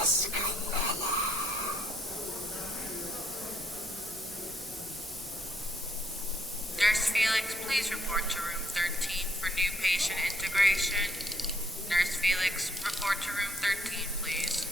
Nurse Felix, please report to room 13 for new patient integration. Nurse Felix, report to room 13, please.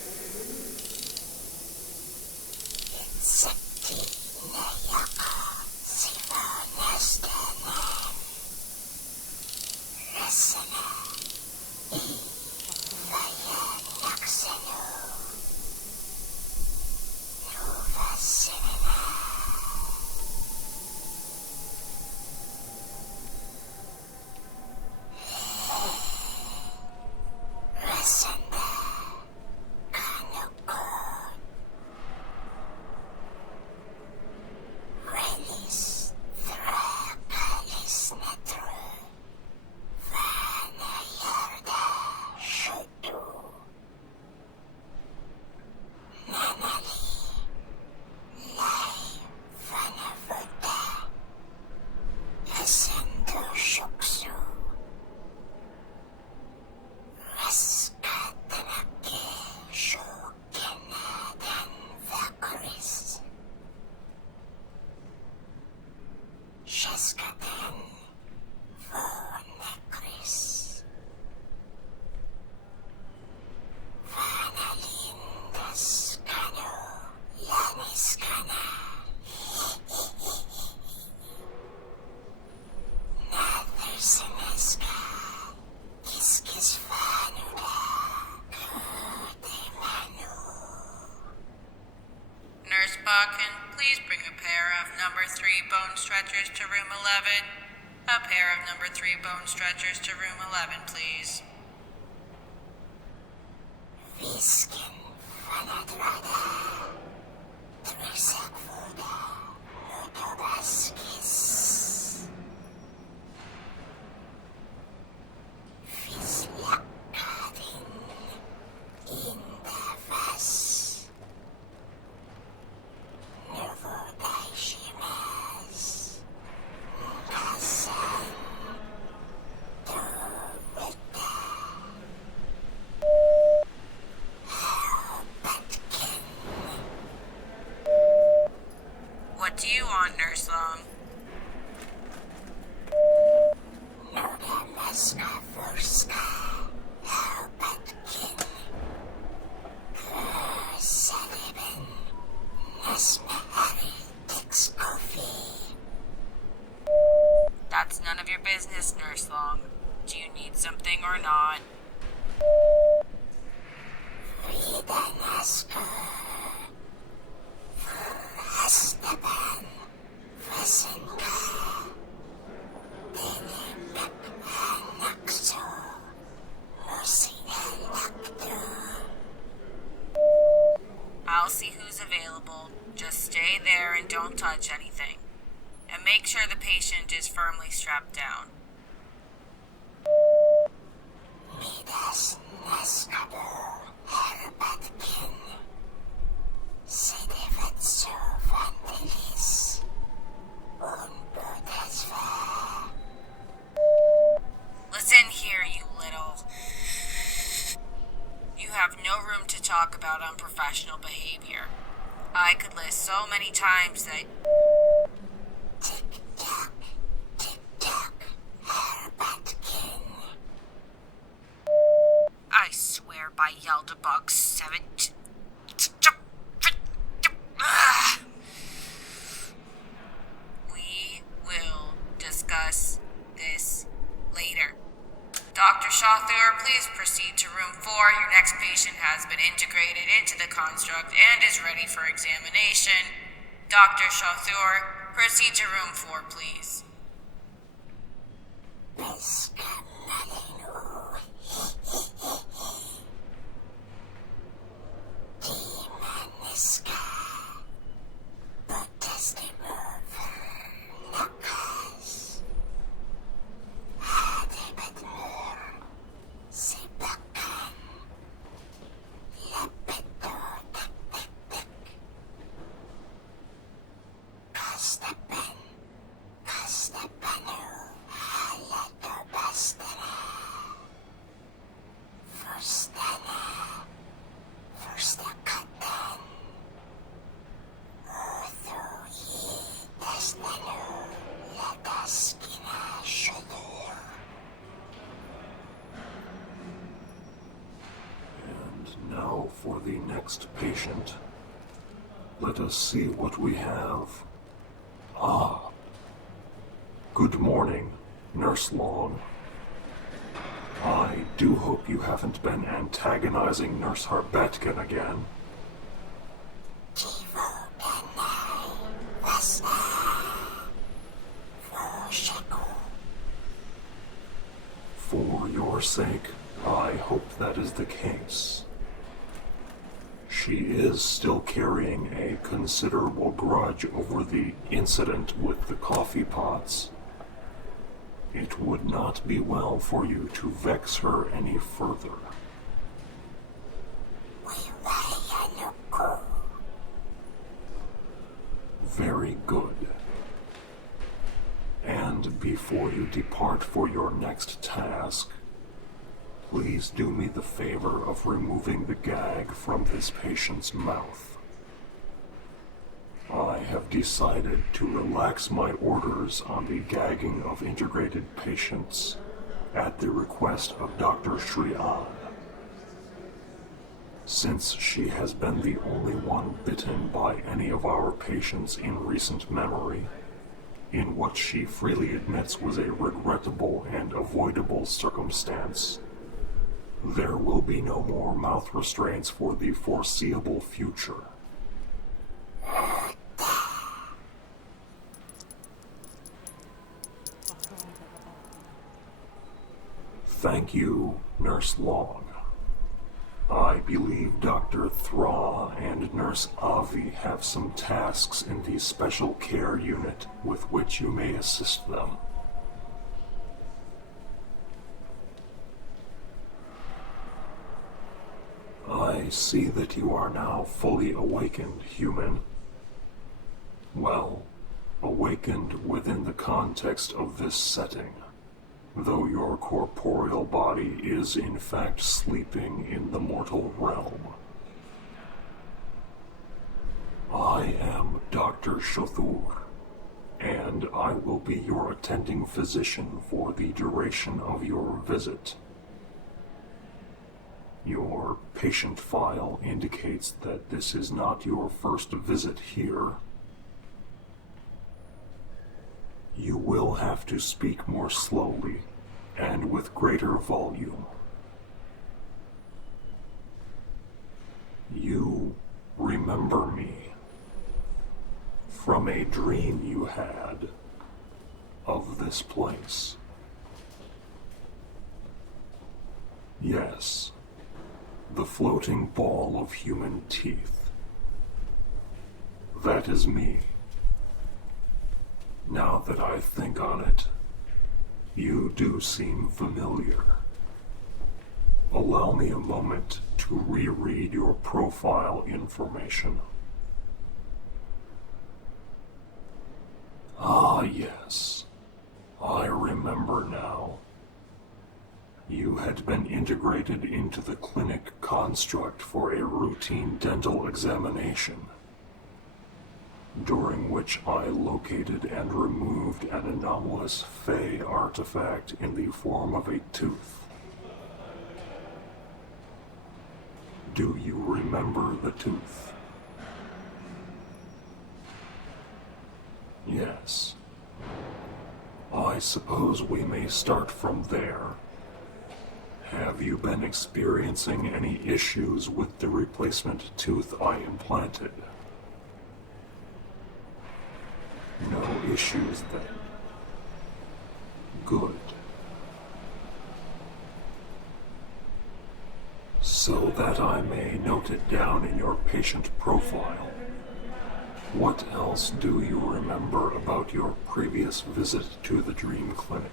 Please bring a pair of number 3 bone stretchers to room 11. A pair of number 3 bone stretchers to room 11, please. What do you want, Nurse Long? That's none of your business, Nurse Long. Do you need something or not? I'll see who's available. Just stay there and don't touch anything. And make sure the patient is firmly strapped down. Listen here, you little... You have no room to talk about unprofessional behavior. I could list so many times that... Tick-tock, tick-tock, Herbatkin. I swear by Yaldabug 7... We will discuss this later. Dr. Shoth'Urrr, please proceed to room 4. Your next patient has been integrated into the construct and is ready for examination. Dr. Shoth'Urrr, proceed to room 4, please. First next patient. Let us see what we have. Good morning, Nurse Long. I do hope you haven't been antagonizing Nurse Harbetkin again. For your sake, I hope that is the case. She is still carrying a considerable grudge over the incident with the coffee pots. It would not be well for you to vex her any further. Very good. And before you depart for your next task, please do me the favor of removing the gag from this patient's mouth. I have decided to relax my orders on the gagging of integrated patients at the request of Dr. Shrian. Since she has been the only one bitten by any of our patients in recent memory, in what she freely admits was a regrettable and avoidable circumstance, there will be no more mouth restraints for the foreseeable future. Thank you, Nurse Long. I believe Dr. Thra and Nurse Avi have some tasks in the special care unit with which you may assist them. I see that you are now fully awakened, human. Well, awakened within the context of this setting, though your corporeal body is in fact sleeping in the mortal realm. I am Dr. Shoth'Urrr, and I will be your attending physician for the duration of your visit. Your patient file indicates that this is not your first visit here. You will have to speak more slowly and with greater volume. You remember me from a dream you had of this place. Yes, the floating ball of human teeth. That is me. Now that I think on it, you do seem familiar. Allow me a moment to reread your profile information. Ah, yes. I remember now. You had been integrated into the clinic construct for a routine dental examination, during which I located and removed an anomalous Fey artifact in the form of a tooth. Do you remember the tooth? Yes. I suppose we may start from there. Have you been experiencing any issues with the replacement tooth I implanted? No issues then. Good. So that I may note it down in your patient profile, what else do you remember about your previous visit to the Dream Clinic?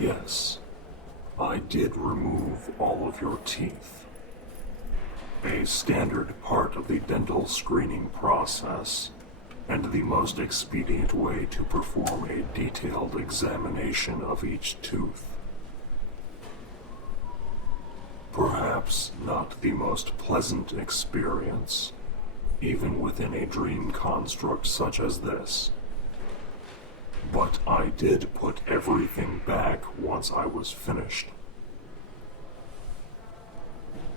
Yes, I did remove all of your teeth. A standard part of the dental screening process, and the most expedient way to perform a detailed examination of each tooth. Perhaps not the most pleasant experience, even within a dream construct such as this. But I did put everything back once I was finished.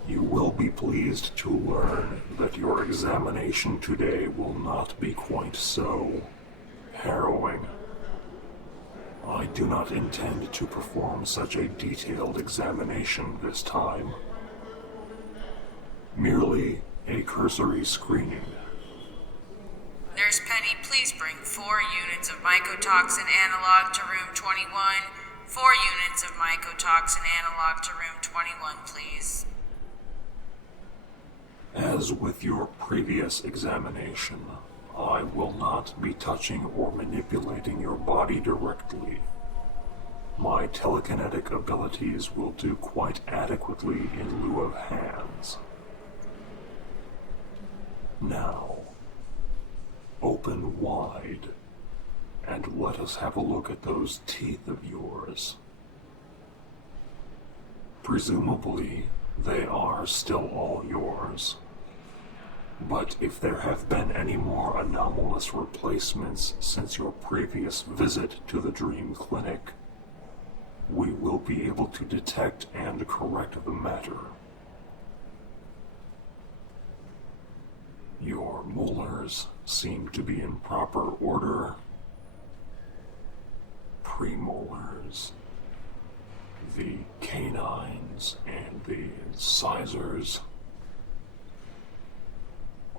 You will be pleased to learn that your examination today will not be quite so harrowing. I do not intend to perform such a detailed examination this time. Merely a cursory screening. Nurse Penny, please bring 4 units of mycotoxin analog to room 21. 4 units of mycotoxin analog to room 21, please. As with your previous examination, I will not be touching or manipulating your body directly. My telekinetic abilities will do quite adequately in lieu of hands. Now, open wide, and let us have a look at those teeth of yours. Presumably, they are still all yours. But if there have been any more anomalous replacements since your previous visit to the Dream Clinic, we will be able to detect and correct the matter. Your molars seem to be in proper order. Premolars, the canines, and the incisors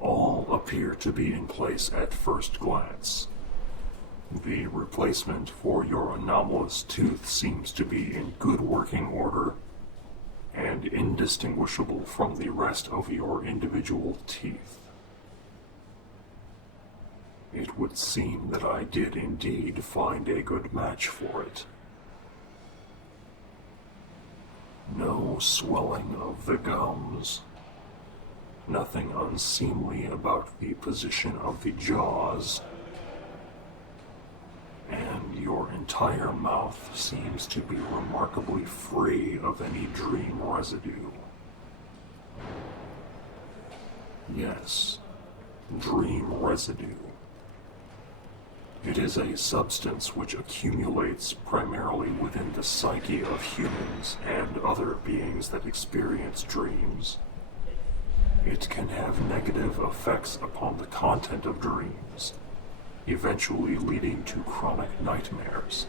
all appear to be in place at first glance. The replacement for your anomalous tooth seems to be in good working order and indistinguishable from the rest of your individual teeth. It would seem that I did indeed find a good match for it. No swelling of the gums. Nothing unseemly about the position of the jaws. And your entire mouth seems to be remarkably free of any dream residue. Yes, dream residue. It is a substance which accumulates primarily within the psyche of humans and other beings that experience dreams. It can have negative effects upon the content of dreams, eventually leading to chronic nightmares.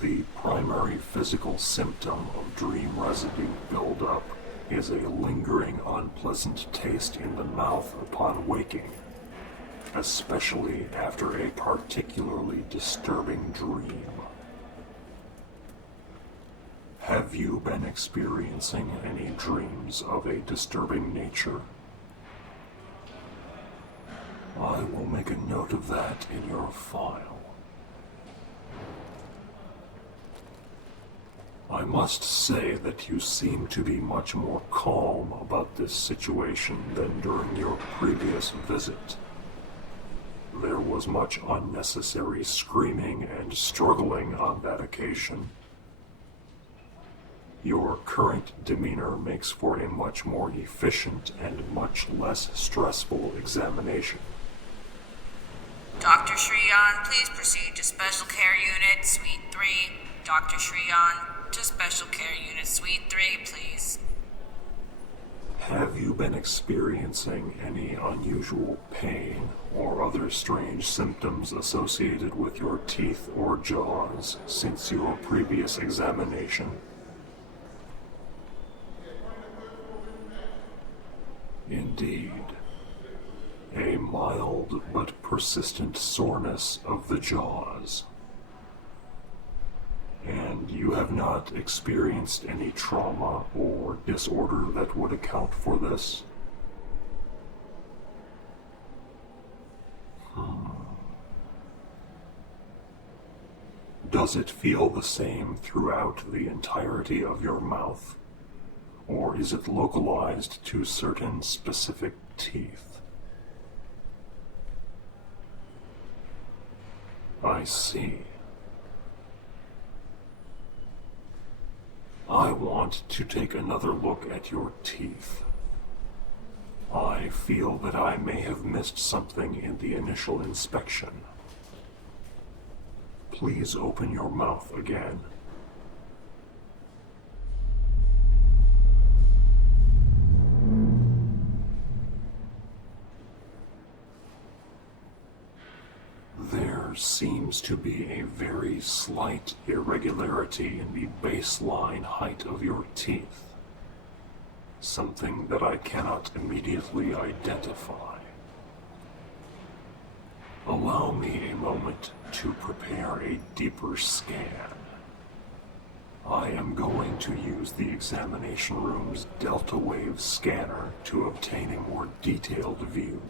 The primary physical symptom of dream residue buildup is a lingering unpleasant taste in the mouth upon waking, especially after a particularly disturbing dream. Have you been experiencing any dreams of a disturbing nature? I will make a note of that in your file. I must say that you seem to be much more calm about this situation than during your previous visit. There was much unnecessary screaming and struggling on that occasion. Your current demeanor makes for a much more efficient and much less stressful examination. Dr. Shriyan, please proceed to Special Care Unit, Suite 3. Dr. Shriyan, to Special Care Unit, Suite 3, please. Have you been experiencing any unusual pain or other strange symptoms associated with your teeth or jaws since your previous examination? Indeed. A mild but persistent soreness of the jaws. And you have not experienced any trauma or disorder that would account for this? Does it feel the same throughout the entirety of your mouth? Or is it localized to certain specific teeth? I see. I want to take another look at your teeth. I feel that I may have missed something in the initial inspection. Please open your mouth again. There seems to be a very slight irregularity in the baseline height of your teeth. Something that I cannot immediately identify. Allow me a moment to prepare a deeper scan. I am going to use the examination room's delta wave scanner to obtain a more detailed view.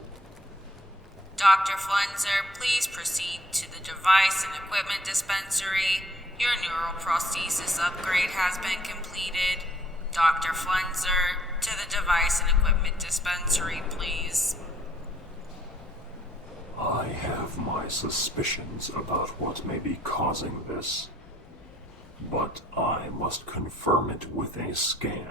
Dr. Flenser, please proceed to the device and equipment dispensary. Your neural prosthesis upgrade has been completed. Dr. Flenser, to the device and equipment dispensary, please. I have my suspicions about what may be causing this, but I must confirm it with a scan.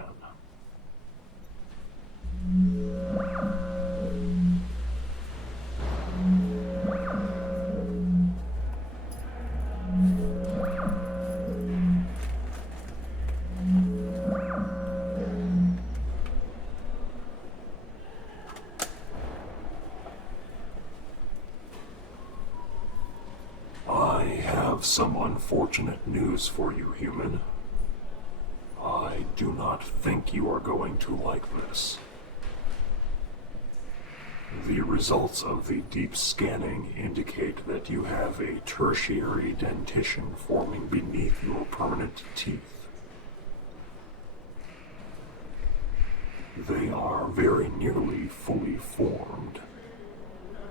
Some unfortunate news for you, human. I do not think you are going to like this. The results of the deep scanning indicate that you have a tertiary dentition forming beneath your permanent teeth. They are very nearly fully formed.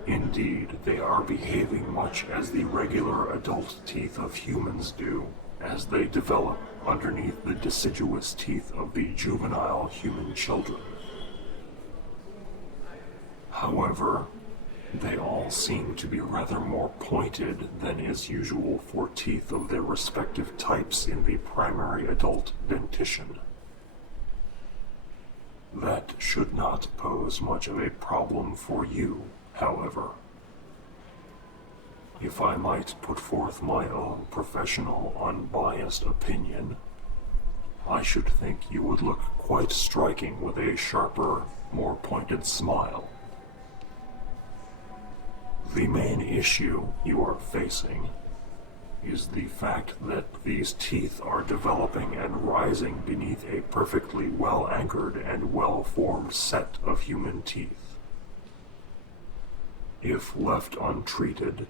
Indeed, they are behaving much as the regular adult teeth of humans do, as they develop underneath the deciduous teeth of the juvenile human children. However, they all seem to be rather more pointed than is usual for teeth of their respective types in the primary adult dentition. That should not pose much of a problem for you, however. If I might put forth my own professional, unbiased opinion, I should think you would look quite striking with a sharper, more pointed smile. The main issue you are facing is the fact that these teeth are developing and rising beneath a perfectly well-anchored and well-formed set of human teeth. If left untreated,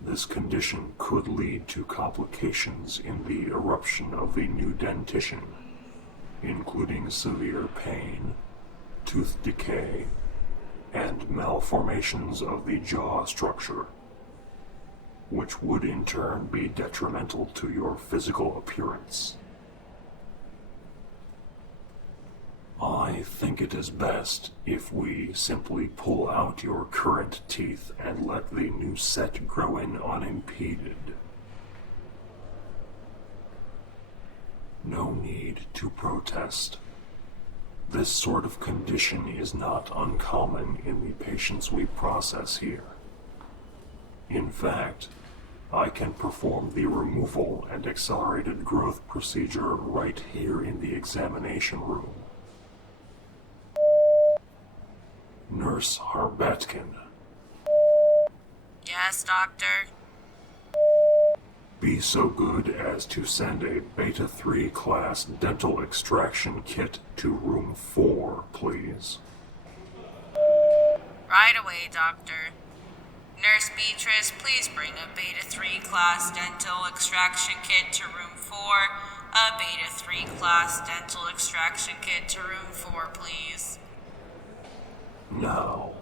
this condition could lead to complications in the eruption of the new dentition, including severe pain, tooth decay, and malformations of the jaw structure, which would in turn be detrimental to your physical appearance. I think it is best if we simply pull out your current teeth and let the new set grow in unimpeded. No need to protest. This sort of condition is not uncommon in the patients we process here. In fact, I can perform the removal and accelerated growth procedure right here in the examination room. Nurse Harbatkin. Yes, Doctor? Be so good as to send a Beta 3 class dental extraction kit to room 4, please. Right away, Doctor. Nurse Beatrice, please bring a Beta 3 class dental extraction kit to room 4. A Beta 3 class dental extraction kit to room 4, please. Now,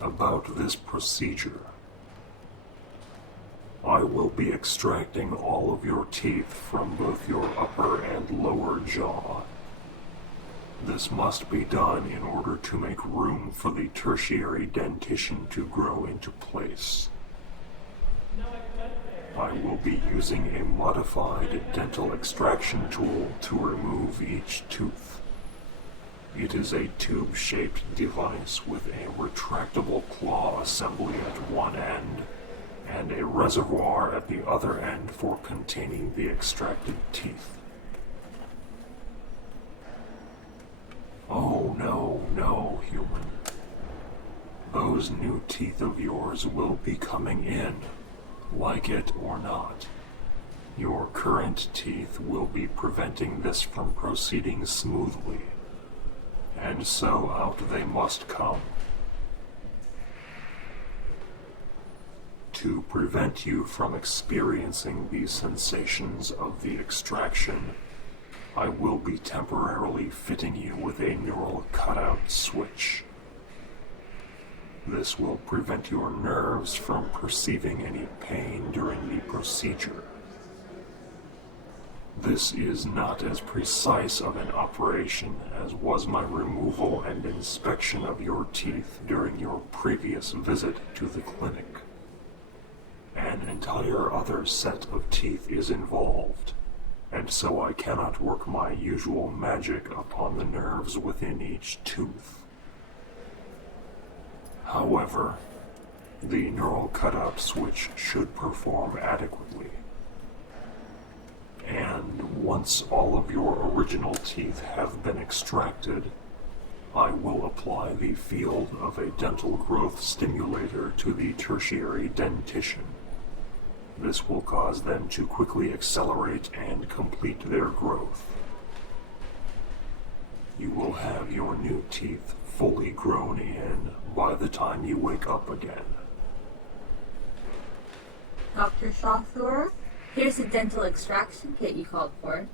about this procedure. I will be extracting all of your teeth from both your upper and lower jaw. This must be done in order to make room for the tertiary dentition to grow into place. I will be using a modified dental extraction tool to remove each tooth. It is a tube-shaped device with a retractable claw assembly at one end and a reservoir at the other end for containing the extracted teeth. Oh no, human. Those new teeth of yours will be coming in, like it or not. Your current teeth will be preventing this from proceeding smoothly, and so out they must come. To prevent you from experiencing the sensations of the extraction, I will be temporarily fitting you with a neural cutout switch. This will prevent your nerves from perceiving any pain during the procedure. This is not as precise of an operation as was my removal and inspection of your teeth during your previous visit to the clinic. An entire other set of teeth is involved, and so I cannot work my usual magic upon the nerves within each tooth. However, the neural cutout switch should perform adequately. And once all of your original teeth have been extracted, I will apply the field of a dental growth stimulator to the tertiary dentition. This will cause them to quickly accelerate and complete their growth. You will have your new teeth fully grown in by the time you wake up again. Dr. Shoth'Urrr, here's a dental extraction kit you called for.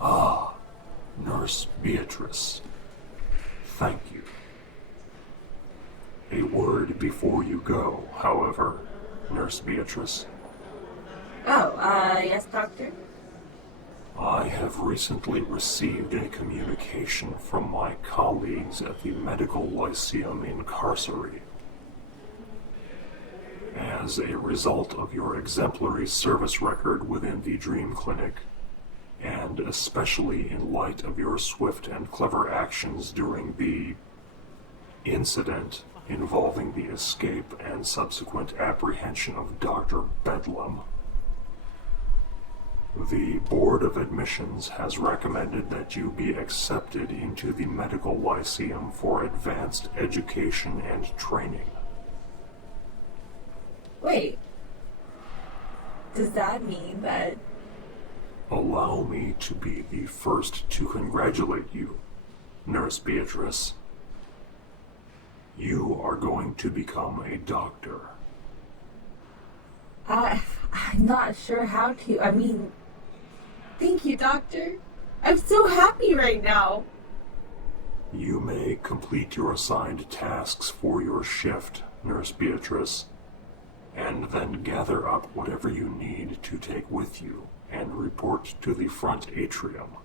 Ah, Nurse Beatrice. Thank you. A word before you go, however, Nurse Beatrice. Yes, Doctor? I have recently received a communication from my colleagues at the Medical Lyceum in Carcery. As a result of your exemplary service record within the Dream Clinic, and especially in light of your swift and clever actions during the incident involving the escape and subsequent apprehension of Dr. Bedlam, the Board of Admissions has recommended that you be accepted into the Medical Lyceum for advanced education and training. Wait. Does that mean that... Allow me to be the first to congratulate you, Nurse Beatrice. You are going to become a doctor. I'm not sure how to... Thank you, Doctor. I'm so happy right now. You may complete your assigned tasks for your shift, Nurse Beatrice, and then gather up whatever you need to take with you and report to the front atrium.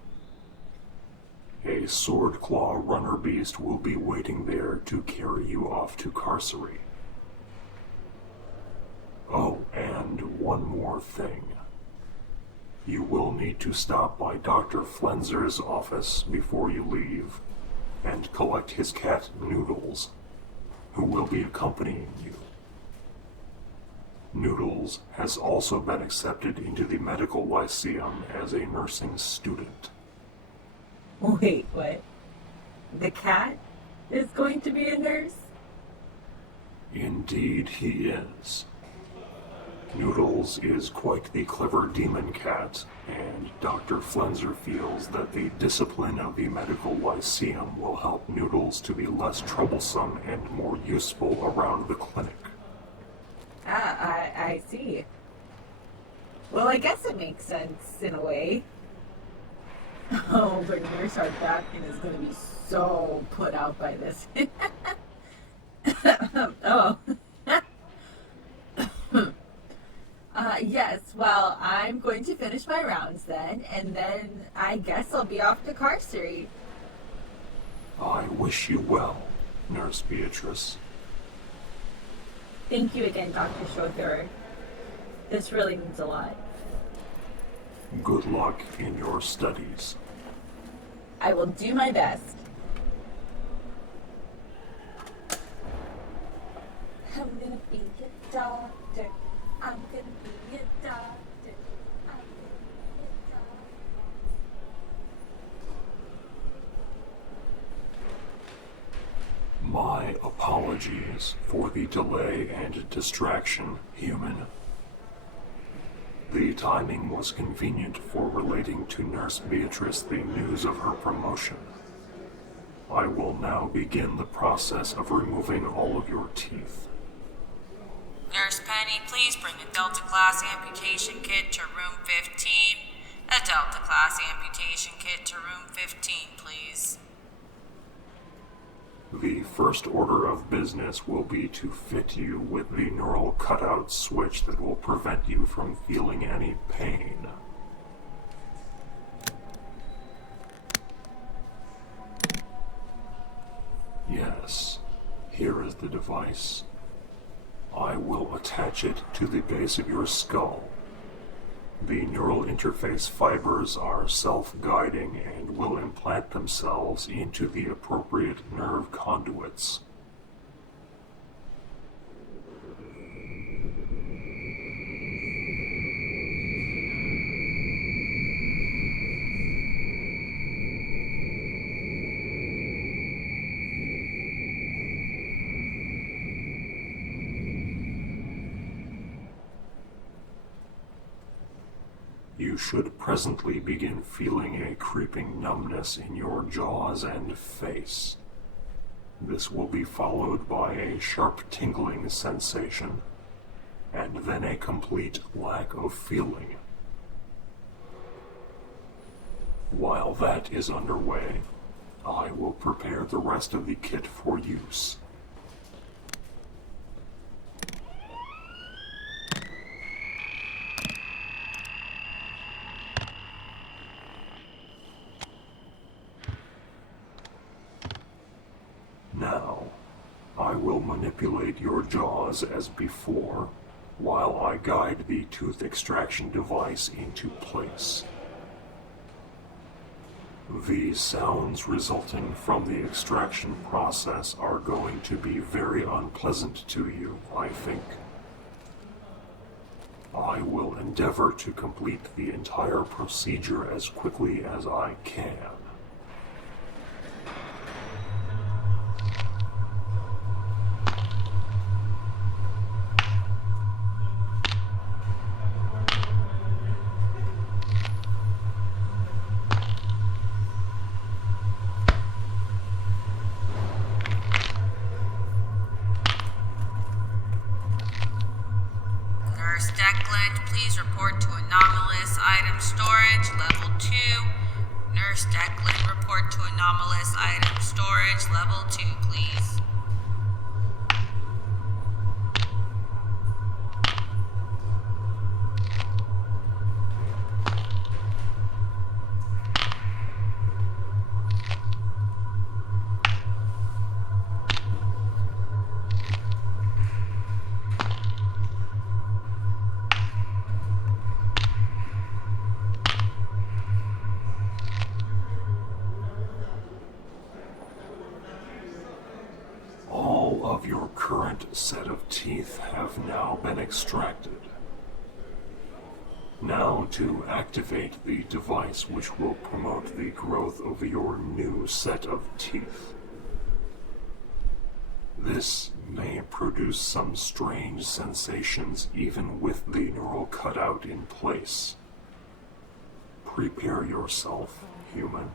A sword claw runner beast will be waiting there to carry you off to Carcery. Oh, and one more thing. You will need to stop by Dr. Flenzer's office before you leave and collect his cat Noodles, who will be accompanying you. Noodles has also been accepted into the Medical Lyceum as a nursing student. Wait, what? The cat is going to be a nurse? Indeed he is. Noodles is quite the clever demon cat, and Dr. Flenzer feels that the discipline of the Medical Lyceum will help Noodles to be less troublesome and more useful around the clinic. I see. Well, I guess it makes sense in a way. Oh, but Nurse Arthakyan is going to be so put out by this. Oh. Yes, well, I'm going to finish my rounds then, and then I guess I'll be off to Carcery. I wish you well, Nurse Beatrice. Thank you again, Dr. Shoth'Urrr. This really means a lot. Good luck in your studies. I will do my best. I'm gonna be a doctor. I'm gonna be a doctor. I'm gonna be a doctor. My apologies for the delay and distraction, human. The timing was convenient for relating to Nurse Beatrice the news of her promotion. I will now begin the process of removing all of your teeth. Nurse Penny, please bring a Delta Class amputation kit to room 15. A Delta Class amputation kit to room 15, please. The first order of business will be to fit you with the neural cutout switch that will prevent you from feeling any pain. Yes, here is the device. I will attach it to the base of your skull. The neural interface fibers are self-guiding and will implant themselves into the appropriate nerve conduits. You should presently begin feeling a creeping numbness in your jaws and face. This will be followed by a sharp tingling sensation, and then a complete lack of feeling. While that is underway, I will prepare the rest of the kit for use. Now, I will manipulate your jaws as before, while I guide the tooth extraction device into place. The sounds resulting from the extraction process are going to be very unpleasant to you, I think. I will endeavor to complete the entire procedure as quickly as I can. Nurse Declan, please report to anomalous item storage, level 2. Nurse Declan, report to anomalous item storage, level 2, please. All of your current set of teeth have now been extracted. Now to activate the device which will promote the growth of your new set of teeth. This may produce some strange sensations even with the neural cutout in place. Prepare yourself, human.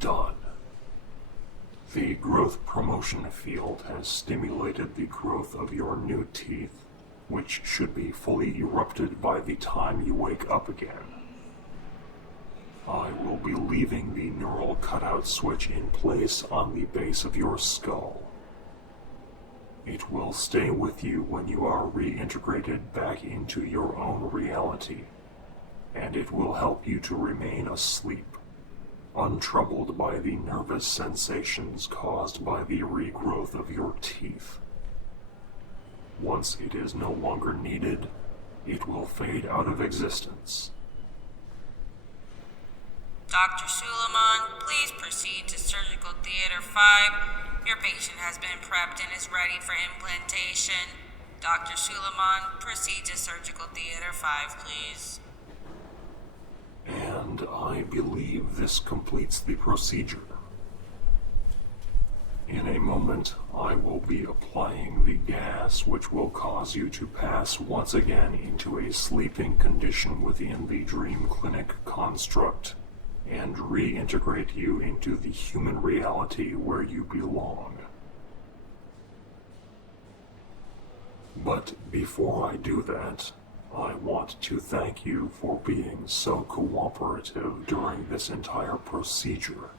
Done. The growth promotion field has stimulated the growth of your new teeth, which should be fully erupted by the time you wake up again. I will be leaving the neural cutout switch in place on the base of your skull. It will stay with you when you are reintegrated back into your own reality, and it will help you to remain asleep, untroubled by the nervous sensations caused by the regrowth of your teeth. Once it is no longer needed, it will fade out of existence. Dr. Suleiman, please proceed to Surgical Theater 5. Your patient has been prepped and is ready for implantation. Dr. Suleiman, proceed to Surgical Theater 5, please. And I believe this completes the procedure. In a moment, I will be applying the gas which will cause you to pass once again into a sleeping condition within the Dream Clinic construct and reintegrate you into the human reality where you belong. But before I do that, I want to thank you for being so cooperative during this entire procedure.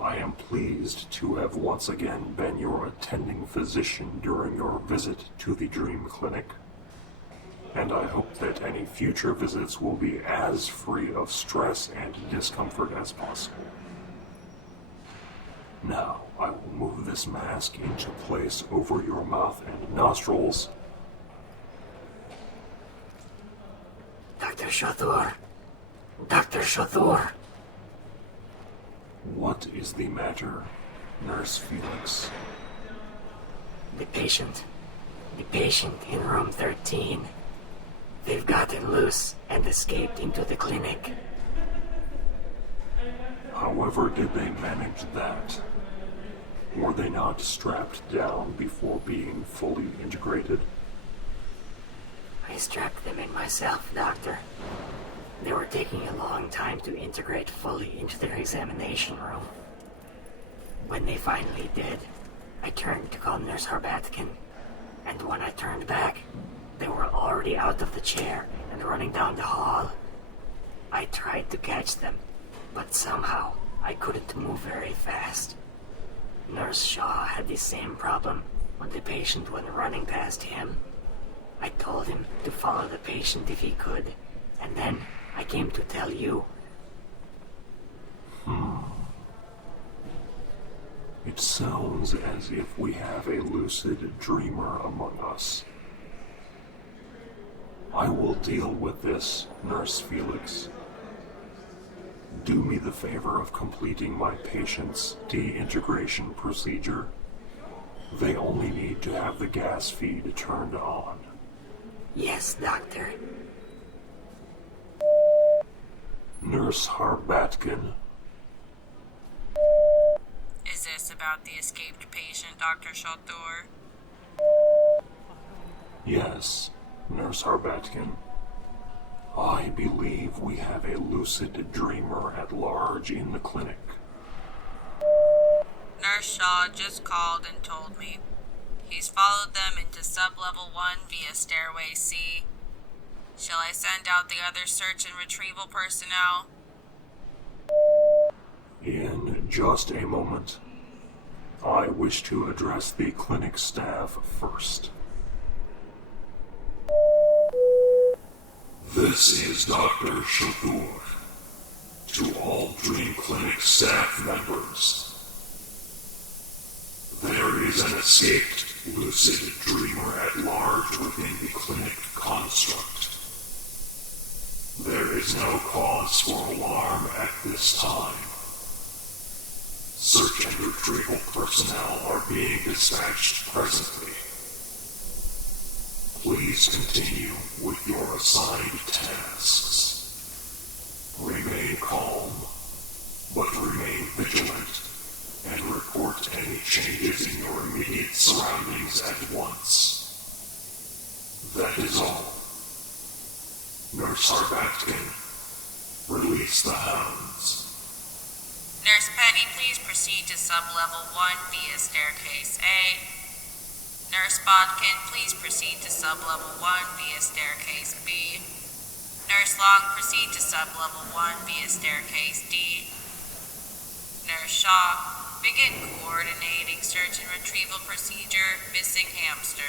I am pleased to have once again been your attending physician during your visit to the Dream Clinic, and I hope that any future visits will be as free of stress and discomfort as possible. Now, I will move this mask into place over your mouth and nostrils. Dr. Shoth'Urrr! Dr. Shoth'Urrr! What is the matter, Nurse Felix? The patient in room 13. They've gotten loose and escaped into the clinic. However did they manage that? Were they not strapped down before being fully integrated? I strapped them in myself, Doctor. They were taking a long time to integrate fully into their examination room. When they finally did, I turned to call Nurse Harbatkin, and when I turned back, they were already out of the chair and running down the hall. I tried to catch them, but somehow I couldn't move very fast. Nurse Shaw had the same problem when the patient went running past him. I told him to follow the patient if he could, and then I came to tell you. It sounds as if we have a lucid dreamer among us. I will deal with this, Nurse Felix. Do me the favor of completing my patient's deintegration procedure. They only need to have the gas feed turned on. Yes, Doctor. Nurse Harbatkin. Is this about the escaped patient, Dr. Shoth'Urrr? Yes, Nurse Harbatkin. I believe we have a lucid dreamer at large in the clinic. Nurse Shaw just called and told me. He's followed them into sub-level 1 via stairway C. Shall I send out the other search and retrieval personnel? In just a moment. I wish to address the clinic staff first. This is Dr. Shoth'Urrr. To all Dream Clinic staff members, there is an escaped lucid dreamer at large within the clinic construct. There is no cause for alarm at this time. Search and retrieval personnel are being dispatched presently. Please continue with your assigned tasks. Remain calm, but remain vigilant, and report any changes in your immediate surroundings at once. That is all. Nurse Harbatkin, release the hounds. Nurse Penny, please proceed to sub-level 1 via staircase A. Nurse Bodkin, please proceed to sub-level 1 via staircase B. Nurse Long, proceed to sub-level 1 via staircase D. Nurse Shaw, Begin coordinating search and retrieval procedure, missing hamster.